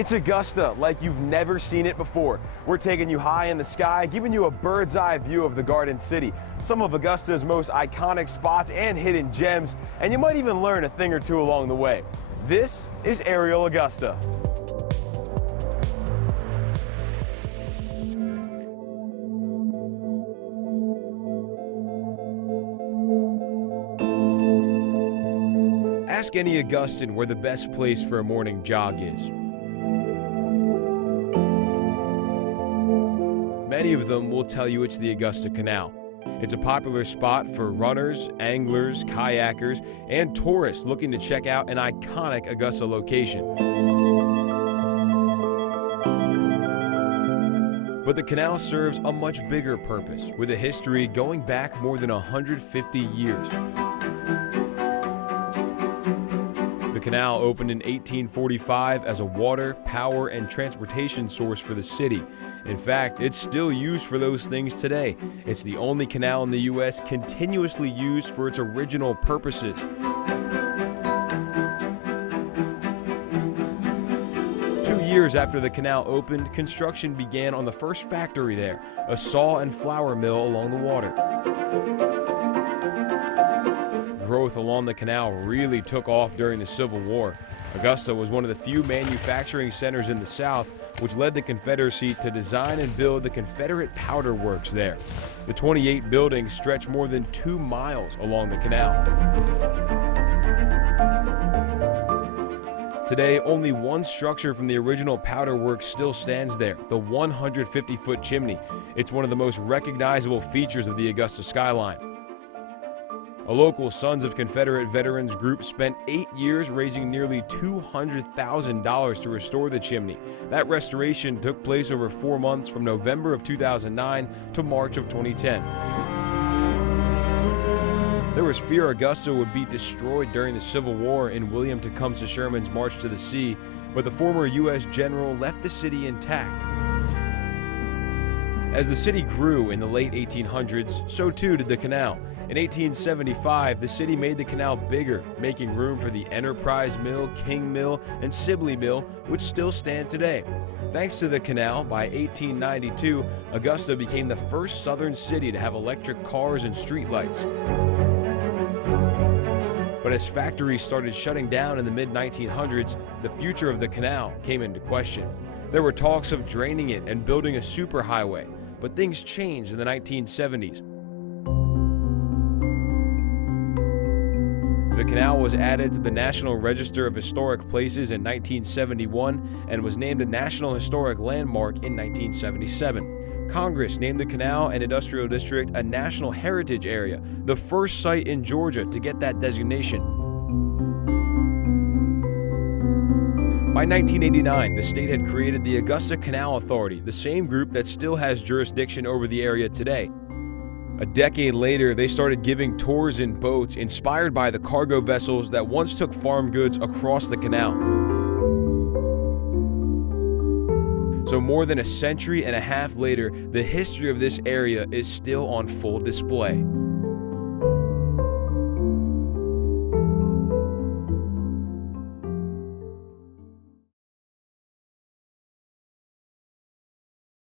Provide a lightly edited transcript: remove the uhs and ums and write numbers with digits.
It's Augusta like you've never seen it before. We're taking you high in the sky, giving you a bird's eye view of the Garden City, some of Augusta's most iconic spots and hidden gems, and you might even learn a thing or two along the way. This is Aerial Augusta. Ask any Augustan where the best place for a morning jog is. Many of them will tell you it's the Augusta Canal. It's a popular spot for runners, anglers, kayakers, and tourists looking to check out an iconic Augusta location. But the canal serves a much bigger purpose, with a history going back more than 150 years. The canal opened in 1845 as a water, power, and transportation source for the city. In fact, it's still used for those things today. It's the only canal in the U.S. continuously used for its original purposes. 2 years after the canal opened, construction began on the first factory there, a saw and flour mill along the water. Growth along the canal really took off during the Civil War. Augusta was one of the few manufacturing centers in the South, which led the Confederacy to design and build the Confederate Powder Works there. The 28 buildings stretch more than 2 miles along the canal. Today, only one structure from the original powder works still stands there, the 150-foot chimney. It's one of the most recognizable features of the Augusta skyline. A local Sons of Confederate Veterans group spent 8 years raising nearly $200,000 to restore the chimney. That restoration took place over 4 months from November of 2009 to March of 2010. There was fear Augusta would be destroyed during the Civil War in William Tecumseh Sherman's March to the Sea, but the former U.S. general left the city intact. As the city grew in the late 1800s, so too did the canal. In 1875, the city made the canal bigger, making room for the Enterprise Mill, King Mill, and Sibley Mill, which still stand today. Thanks to the canal, by 1892, Augusta became the first southern city to have electric cars and streetlights. But as factories started shutting down in the mid-1900s, the future of the canal came into question. There were talks of draining it and building a superhighway, but things changed in the 1970s. The canal was added to the National Register of Historic Places in 1971 and was named a National Historic Landmark in 1977. Congress named the canal and industrial district a National Heritage Area, the first site in Georgia to get that designation. By 1989, the state had created the Augusta Canal Authority, the same group that still has jurisdiction over the area today. A decade later, they started giving tours in boats inspired by the cargo vessels that once took farm goods across the canal. So more than a century and a half later, the history of this area is still on full display.